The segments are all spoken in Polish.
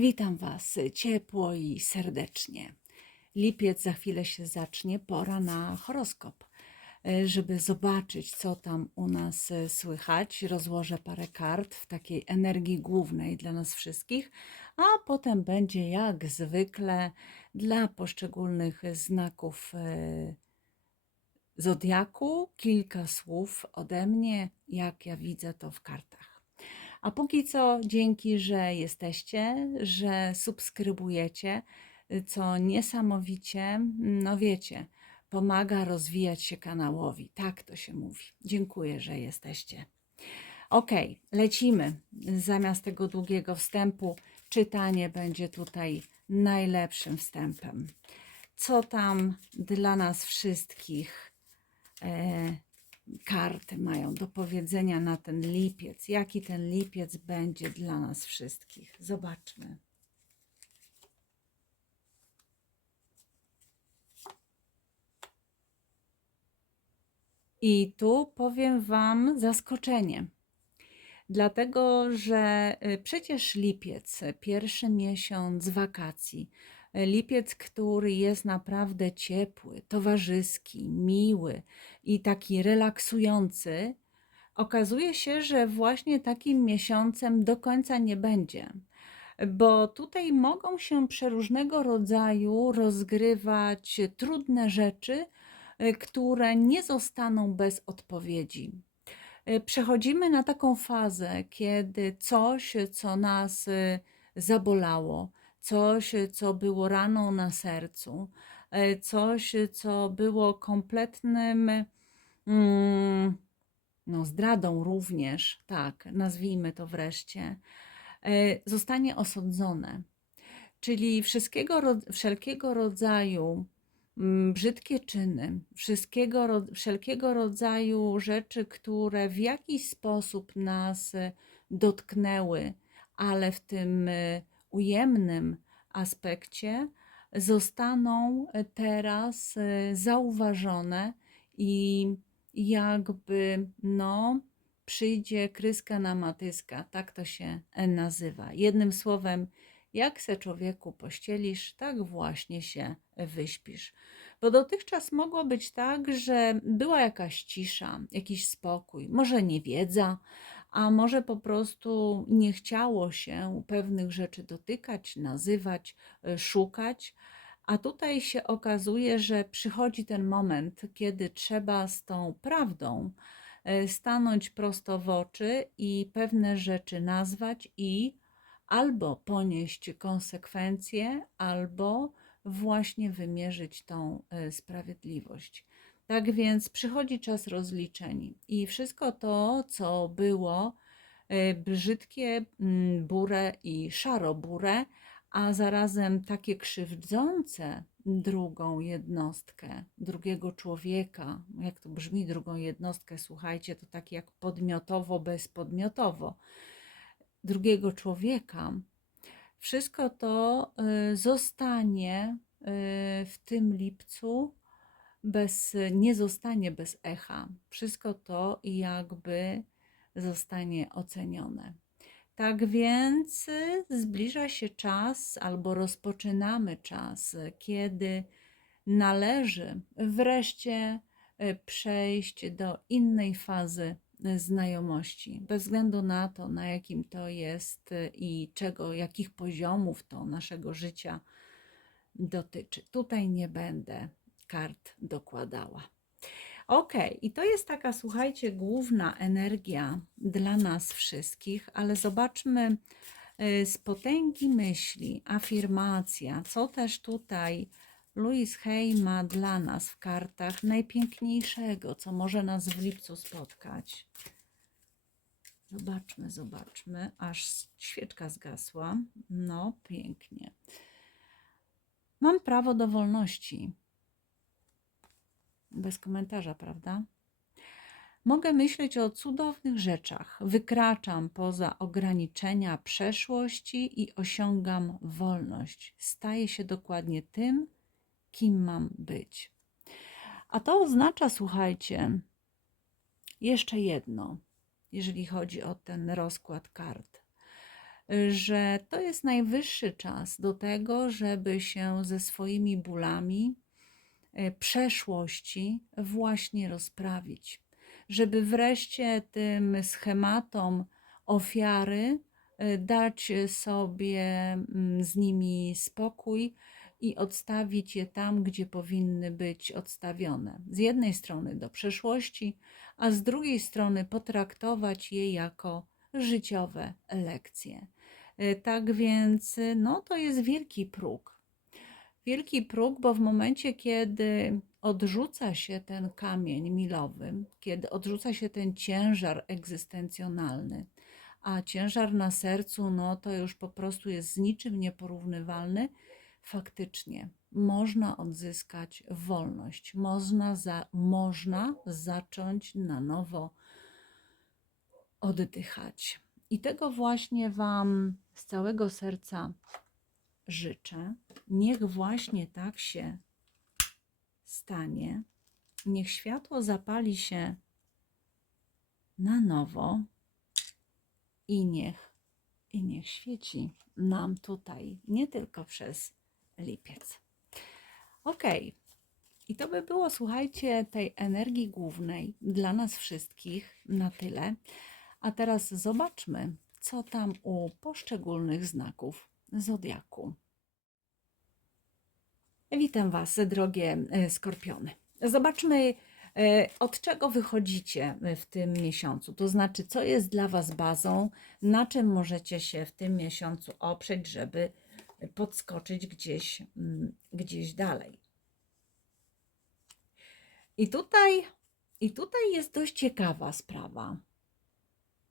Witam Was ciepło i serdecznie. Lipiec za chwilę się zacznie, pora na horoskop. E, Żeby zobaczyć, co tam u nas e, słychać, rozłożę parę kart w takiej energii głównej dla nas wszystkich, a potem będzie jak zwykle dla poszczególnych znaków e, zodiaku kilka słów ode mnie, jak ja widzę to w kartach. A póki co, dzięki, że jesteście, że subskrybujecie, co niesamowicie, no wiecie, pomaga rozwijać się kanałowi. Tak to się mówi. Dziękuję, że jesteście. Ok, lecimy. Zamiast tego długiego wstępu, czytanie będzie tutaj najlepszym wstępem. Co tam dla nas wszystkich e, karty mają do powiedzenia na ten lipiec? Jaki ten lipiec będzie dla nas wszystkich? Zobaczmy. I tu powiem Wam zaskoczenie. Dlatego, że y, przecież lipiec, pierwszy miesiąc wakacji, lipiec, który jest naprawdę ciepły, towarzyski, miły i taki relaksujący, okazuje się, że właśnie takim miesiącem do końca nie będzie. Bo tutaj mogą się przeróżnego rodzaju rozgrywać trudne rzeczy, y, które nie zostaną bez odpowiedzi. Y, Przechodzimy na taką fazę, kiedy coś, co nas y, zabolało, coś, co było raną na sercu, y, coś, co było kompletnym mm, no, zdradą również, tak, nazwijmy to wreszcie, y, zostanie osądzone. Czyli wszystkiego, wszelkiego rodzaju mm, brzydkie czyny, wszystkiego, wszelkiego rodzaju rzeczy, które w jakiś sposób nas dotknęły, ale w tym y, ujemnym aspekcie zostaną y, teraz y, zauważone i jakby no przyjdzie kryska na matyska, tak to się e, nazywa. Jednym słowem, jak se człowieku pościelisz, tak właśnie się wyśpisz. Bo dotychczas mogło być tak, że była jakaś cisza, jakiś spokój, może niewiedza, a może po prostu nie chciało się pewnych rzeczy dotykać, nazywać, y, szukać. A tutaj się okazuje, że przychodzi ten moment, kiedy trzeba z tą prawdą y, stanąć prosto w oczy i pewne rzeczy nazwać i albo ponieść konsekwencje, albo właśnie wymierzyć tą e, sprawiedliwość. Tak więc przychodzi czas rozliczeń. I wszystko to, co było e, brzydkie, burę i szaro-burę, a zarazem takie krzywdzące drugą jednostkę, drugiego człowieka, jak to brzmi drugą jednostkę, słuchajcie, to tak jak podmiotowo, bezpodmiotowo drugiego człowieka, wszystko to y, zostanie y, w tym lipcu bez, nie zostanie bez echa. Wszystko to jakby zostanie ocenione. Tak więc zbliża się czas, albo rozpoczynamy czas, kiedy należy wreszcie y, przejść do innej fazy znajomości, bez względu na to, na jakim to jest y, i czego, jakich poziomów to naszego życia dotyczy. Tutaj nie będę kart dokładała. Ok, i to jest taka, słuchajcie, główna energia dla nas wszystkich, ale zobaczmy y, z potęgi myśli, afirmacja, co też tutaj Louis Hay ma dla nas w kartach najpiękniejszego, co może nas w lipcu spotkać. Zobaczmy, zobaczmy, aż świeczka zgasła. No, pięknie. Mam prawo do wolności. Bez komentarza, prawda? Mogę myśleć o cudownych rzeczach. Wykraczam poza ograniczenia przeszłości i osiągam wolność. Staję się dokładnie tym, kim mam być. A to oznacza, słuchajcie, jeszcze jedno, jeżeli chodzi o ten rozkład kart. że to jest najwyższy czas do tego, żeby się ze swoimi bólami przeszłości właśnie rozprawić, żeby wreszcie tym schematom ofiary e, dać sobie mm, z nimi spokój i odstawić je tam, gdzie powinny być odstawione. Z jednej strony do przeszłości, a z drugiej strony potraktować je jako życiowe lekcje. Y, Tak więc, no to jest wielki próg. Wielki próg, bo w momencie, kiedy odrzuca się ten kamień milowy, kiedy odrzuca się ten ciężar egzystencjonalny, a ciężar na sercu, no to już po prostu jest z niczym nieporównywalny, faktycznie można odzyskać wolność, można, za, można zacząć na nowo oddychać. I tego właśnie Wam z całego serca życzę. Niech właśnie tak się stanie. Niech światło zapali się na nowo i niech, i niech świeci nam tutaj, nie tylko przez lipiec. Ok. I to by było, słuchajcie, tej energii głównej dla nas wszystkich na tyle. A teraz zobaczmy, co tam u poszczególnych znaków zodiaku. Witam Was, drogie e, skorpiony. Zobaczmy, e, od czego wychodzicie w tym miesiącu. To znaczy, co jest dla Was bazą, na czym możecie się w tym miesiącu oprzeć, żeby podskoczyć gdzieś, mm, gdzieś dalej. I tutaj, I tutaj jest dość ciekawa sprawa,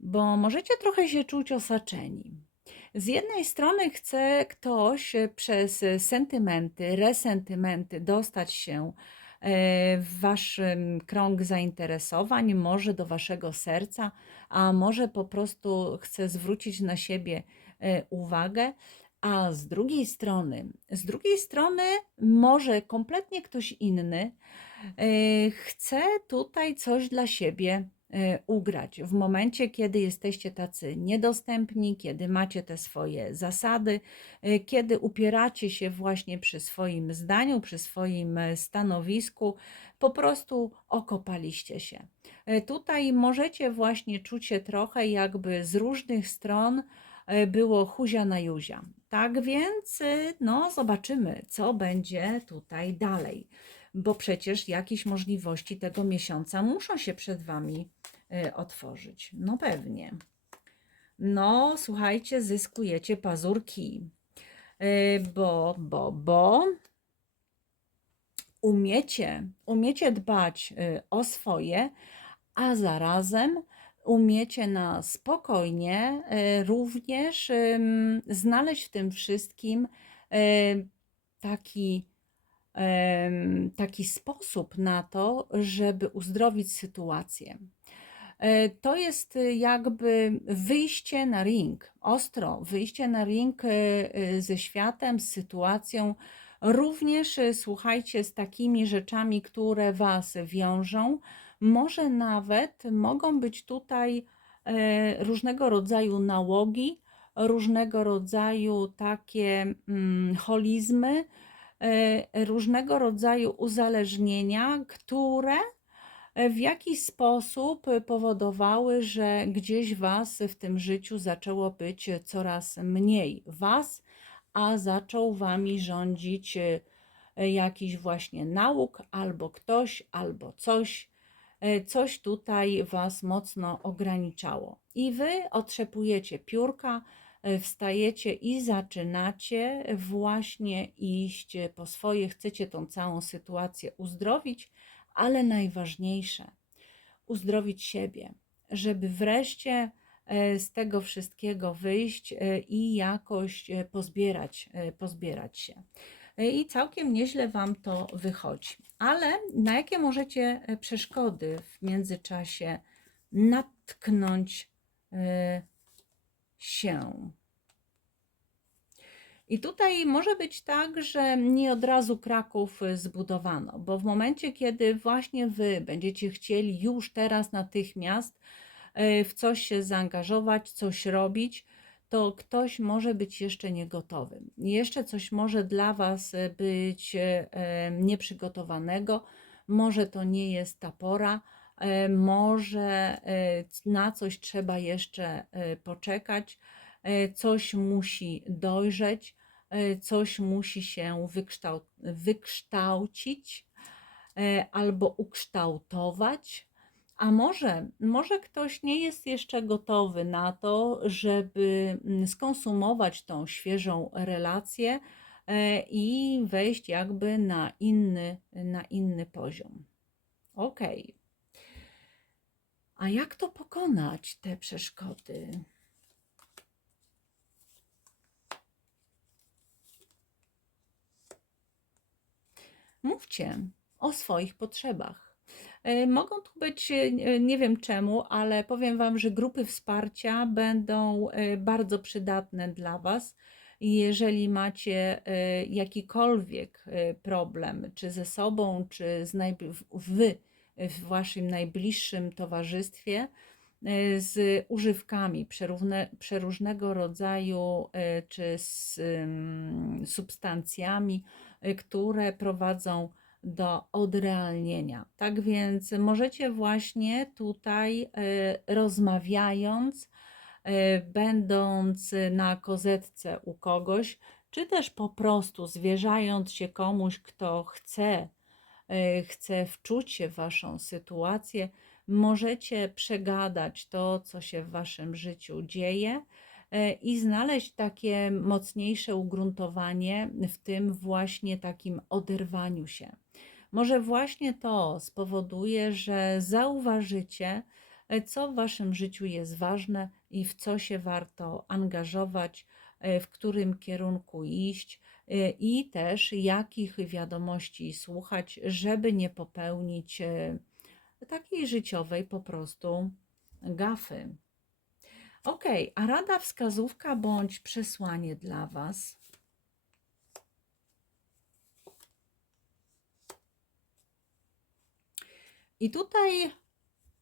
bo możecie trochę się czuć osaczeni. Z jednej strony chce ktoś przez sentymenty, resentymenty dostać się e, w wasz krąg zainteresowań, może do waszego serca, a może po prostu chce zwrócić na siebie e, uwagę, a z drugiej strony, z drugiej strony może kompletnie ktoś inny e, chce tutaj coś dla siebie. e, ugrać. W momencie, kiedy jesteście tacy niedostępni, kiedy macie te swoje zasady, e, kiedy upieracie się właśnie przy swoim zdaniu, przy swoim e, stanowisku, po prostu okopaliście się. E, Tutaj możecie właśnie czuć się trochę jakby z różnych stron e, było huzia na juzia. Tak więc, y, no, zobaczymy, co będzie tutaj dalej, bo przecież jakieś możliwości tego miesiąca muszą się przed Wami y, otworzyć. No pewnie. No, słuchajcie, zyskujecie pazurki, Y, bo, bo, bo umiecie, umiecie dbać y, o swoje, a zarazem umiecie na spokojnie y, również znaleźć w tym wszystkim y, taki, taki sposób na to, żeby uzdrowić sytuację. E, To jest y, jakby wyjście na ring, ostro wyjście na ring y, y, ze światem, z sytuacją, również słuchajcie, z takimi rzeczami, które Was wiążą. Może nawet mogą być tutaj e, różnego rodzaju nałogi, różnego rodzaju takie mm, holizmy, e, różnego rodzaju uzależnienia, które w jakiś sposób powodowały, że gdzieś Was w tym życiu zaczęło być coraz mniej Was, a zaczął Wami rządzić e, jakiś właśnie nauk, albo ktoś, albo coś. E, Coś tutaj Was mocno ograniczało. I Wy otrzepujecie piórka, e, wstajecie i zaczynacie właśnie iść po swoje. Chcecie tą całą sytuację uzdrowić, ale najważniejsze uzdrowić siebie, żeby wreszcie e, z tego wszystkiego wyjść e, i jakoś e, pozbierać, pozbierać się. I całkiem nieźle Wam to wychodzi. Ale na jakie możecie przeszkody w międzyczasie natknąć się? I tutaj może być tak, że nie od razu Kraków y, zbudowano, bo w momencie, kiedy właśnie Wy będziecie chcieli już teraz natychmiast y, w coś się zaangażować, coś robić, to ktoś może być jeszcze niegotowy. Jeszcze coś może dla Was e, być nieprzygotowanego, może to nie jest ta pora, może na coś trzeba jeszcze poczekać, coś musi dojrzeć, e, coś musi się wykształ, wykształcić e, albo ukształtować. A może, może ktoś nie jest jeszcze gotowy na to, żeby mm, skonsumować tą świeżą relację e, i wejść jakby na inny, na inny poziom. Ok. A jak to pokonać, te przeszkody? Mówcie o swoich potrzebach. E, Mogą tu być, e, nie wiem czemu, ale powiem Wam, że grupy wsparcia będą e, bardzo przydatne dla Was. Jeżeli macie jakikolwiek problem, czy ze sobą, czy z w- Waszym najbliższym towarzystwie, z używkami przerówne, przeróżnego rodzaju, czy z ym, substancjami, które prowadzą do odrealnienia. Tak więc możecie właśnie tutaj e, rozmawiając, e, będąc na kozetce u kogoś, czy też po prostu zwierzając się komuś, kto chce, chce wczuć się w waszą sytuację, możecie przegadać to, co się w waszym życiu dzieje i znaleźć takie mocniejsze ugruntowanie w tym właśnie takim oderwaniu się. Może właśnie to spowoduje, że zauważycie, e, co w waszym życiu jest ważne i w co się warto angażować, e, w którym kierunku iść e, i też jakich wiadomości słuchać, żeby nie popełnić e, takiej życiowej po prostu gafy. Ok, a rada, wskazówka bądź przesłanie dla Was. I tutaj,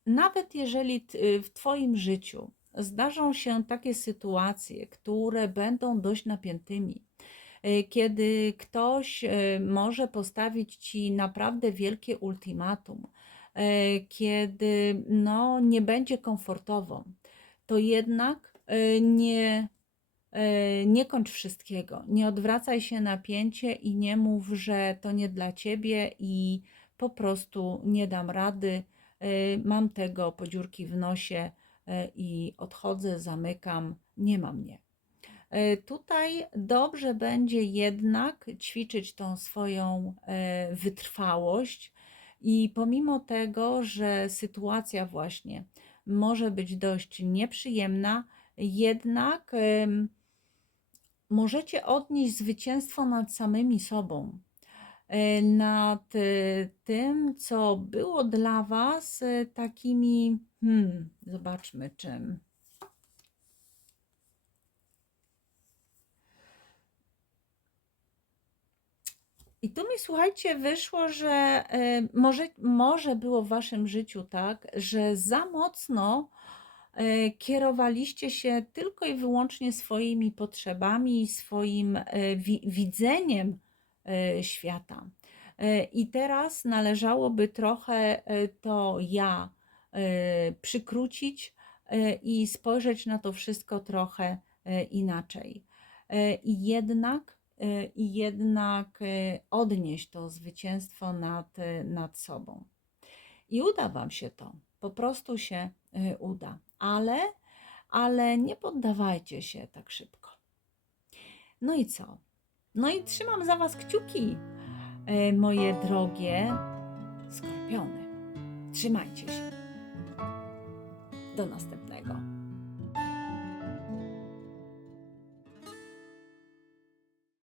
nawet jeżeli y, w Twoim życiu zdarzą się takie sytuacje, które będą dość napiętymi, y, kiedy ktoś y, może postawić Ci naprawdę wielkie ultimatum, kiedy no, nie będzie komfortowo, to jednak y, nie, y, nie kończ wszystkiego. Nie odwracaj się na pięcie i nie mów, że to nie dla ciebie i po prostu nie dam rady, y, mam tego po dziurki w nosie i odchodzę, zamykam, nie ma mnie. Tutaj dobrze będzie jednak ćwiczyć tą swoją wytrwałość i pomimo tego, że sytuacja właśnie może być dość nieprzyjemna, jednak możecie odnieść zwycięstwo nad samymi sobą, y, nad y, tym, co było dla Was y, takimi, hmm, zobaczmy czym. I tu mi słuchajcie, wyszło, że e, może, może było w waszym życiu tak, że za mocno e, kierowaliście się tylko i wyłącznie swoimi potrzebami swoim e, wi widzeniem świata. I teraz należałoby trochę to ja przykrócić i spojrzeć na to wszystko trochę inaczej. I jednak i jednak e, odnieść to zwycięstwo nad, e, nad sobą. I uda Wam się to, po prostu się uda, ale, ale nie poddawajcie się tak szybko. No i co? No i trzymam za Was kciuki, moje drogie skorpiony. Trzymajcie się. Do następnego.